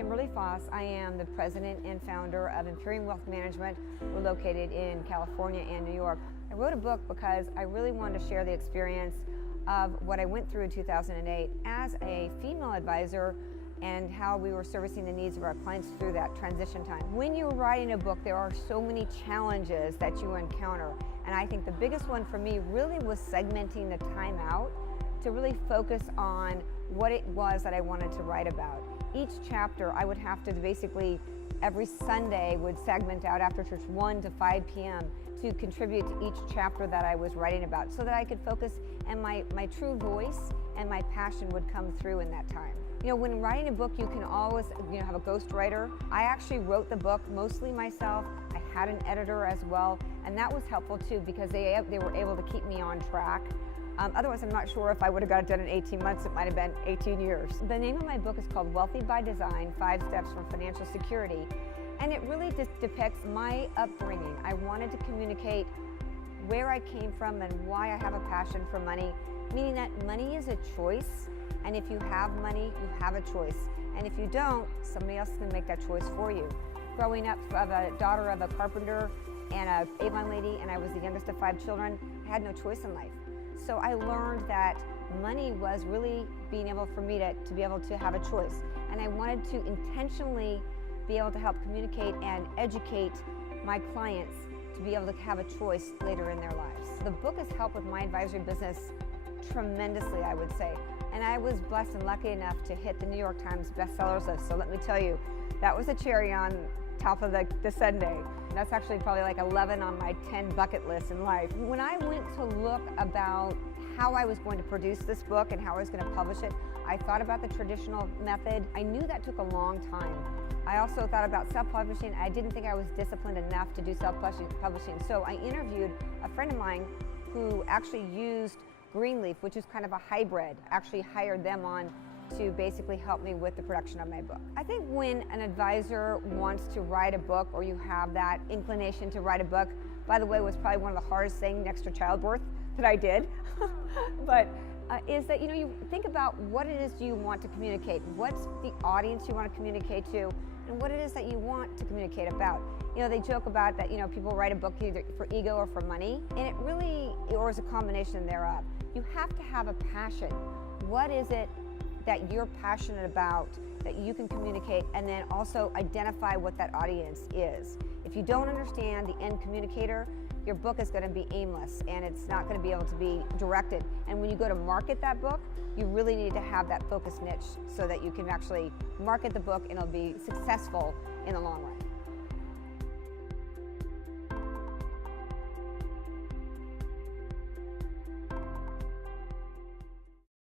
Kimberly Foss. I am the president and founder of Imperium Wealth Management. We're located in California and New York. I wrote a book because I really wanted to share the experience of what I went through in 2008 as a female advisor and how we were servicing the needs of our clients through that transition time. When you're writing a book, there are so many challenges that you encounter. And I think the biggest one for me really was segmenting the time out to really focus on what it was that I wanted to write about. Each chapter I would have to basically, every Sunday would segment out after church 1 to 5 p.m. to contribute to each chapter that I was writing about so that I could focus and my true voice and my passion would come through in that time. You know, when writing a book, you can always, have a ghostwriter. I actually wrote the book mostly myself. I had an editor as well, and that was helpful too because they were able to keep me on track. Otherwise, I'm not sure if I would have got it done in 18 months. It might have been 18 years. The name of my book is called Wealthy by Design, 5 Steps for Financial Security. And it really just depicts my upbringing. I wanted to communicate where I came from and why I have a passion for money, meaning that money is a choice. And if you have money, you have a choice. And if you don't, somebody else is going to make that choice for you. Growing up of a daughter of a carpenter and an Avon lady, and I was the youngest of 5 children, I had no choice in life. So I learned that money was really being able for me to be able to have a choice. And I wanted to intentionally be able to help communicate and educate my clients to be able to have a choice later in their lives. The book has helped with my advisory business tremendously, I would say. And I was blessed and lucky enough to hit the New York Times bestsellers list. So let me tell you, that was a cherry on top of the sundae. That's actually probably like 11 on my 10 bucket list in life. When I went to look about how I was going to produce this book and how I was going to publish it, I thought about the traditional method. I knew that took a long time. I also thought about self-publishing. I didn't think I was disciplined enough to do self-publishing. So I interviewed a friend of mine who actually used Greenleaf, which is kind of a hybrid. Actually hired them on to basically help me with the production of my book. I think when an advisor wants to write a book or you have that inclination to write a book, by the way, was probably one of the hardest things next to childbirth that I did, but is that you think about what it is you want to communicate, what's the audience you want to communicate to, and what it is that you want to communicate about. They joke about that, people write a book either for ego or for money, and it really, or is a combination thereof. You have to have a passion. What is it that you're passionate about that you can communicate, and then also identify what that audience is. If you don't understand the end communicator, your book is going to be aimless and it's not going to be able to be directed. And when you go to market that book, you really need to have that focus niche so that you can actually market the book and it'll be successful in the long run.